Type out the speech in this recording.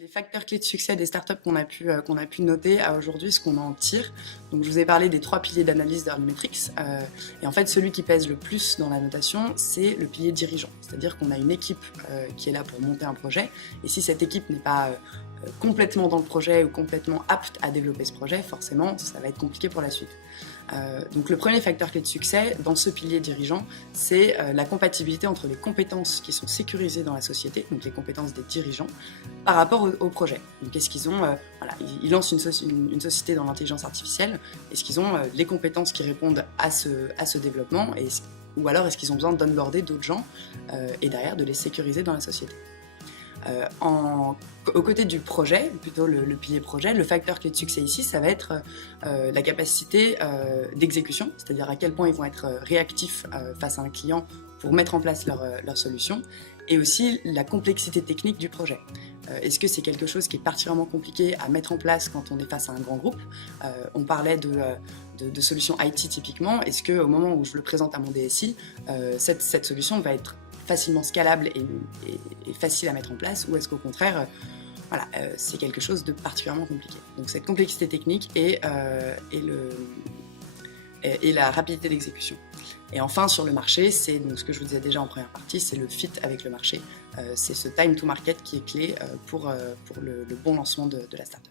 Les facteurs clés de succès des startups qu'on a pu noter à aujourd'hui, ce qu'on en tire. Donc, je vous ai parlé des 3 piliers d'analyse d'Early Metrics. Et en fait, celui qui pèse le plus dans la notation, c'est le pilier dirigeant. C'est-à-dire qu'on a une équipe qui est là pour monter un projet. Et si cette équipe n'est pas complètement dans le projet ou complètement apte à développer ce projet, forcément, ça va être compliqué pour la suite. Donc le premier facteur clé de succès dans ce pilier dirigeant, c'est la compatibilité entre les compétences qui sont sécurisées dans la société, donc les compétences des dirigeants, par rapport au projet. Donc est-ce qu'ils ont, ils lancent une société dans l'intelligence artificielle, est-ce qu'ils ont les compétences qui répondent à ce développement, ou alors est-ce qu'ils ont besoin d'onboarder d'autres gens et derrière de les sécuriser dans la société. Aux côtés du projet, plutôt le pilier projet, le facteur clé de succès ici, ça va être la capacité d'exécution, c'est-à-dire à quel point ils vont être réactifs face à un client pour mettre en place leur solution, et aussi la complexité technique du projet. Est-ce que c'est quelque chose qui est particulièrement compliqué à mettre en place quand on est face à un grand groupe? On parlait de solutions IT typiquement. Est-ce qu'au moment où je le présente à mon DSI, cette solution va être facilement scalable et facile à mettre en place, ou est-ce qu'au contraire, c'est quelque chose de particulièrement compliqué. Donc cette complexité technique et la rapidité d'exécution. Et enfin, sur le marché, c'est donc ce que je vous disais déjà en première partie, c'est le fit avec le marché. C'est ce time to market qui est clé pour le bon lancement de la startup.